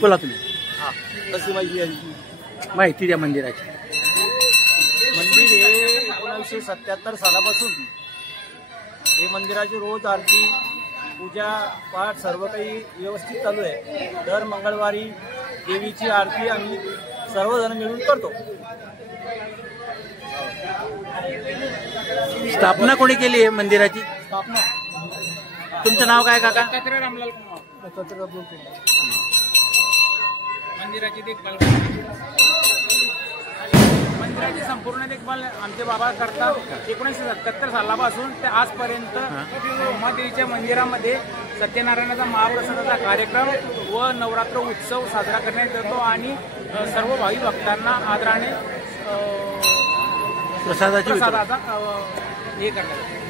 बोला तुम्ही. कशी माहिती द्या मंदिराची. मंदिर हे 1977 सालापासून हे मंदिराची रोज आरती पूजा पाठ सर्व काही व्यवस्थित चालू आहे. दर मंगळवारी देवीची आरती आम्ही सर्वजण मिळून करतो. स्थापना कोणी केली आहे मंदिराची? स्थापना तुमचं नाव काय काका? रामलाल मंदिराची देखभाल मंदिराची संपूर्ण देखभाल आमचे बाबा करतात. 1977 सालापासून ते आजपर्यंत उमादेवीच्या मंदिरामध्ये सत्यनारायणाचा महाप्रसादाचा कार्यक्रम व नवरात्र उत्सव साजरा करण्यात येतो आणि सर्व भावी भक्तांना आदराने प्रसादाचा हे करण्यात येतो.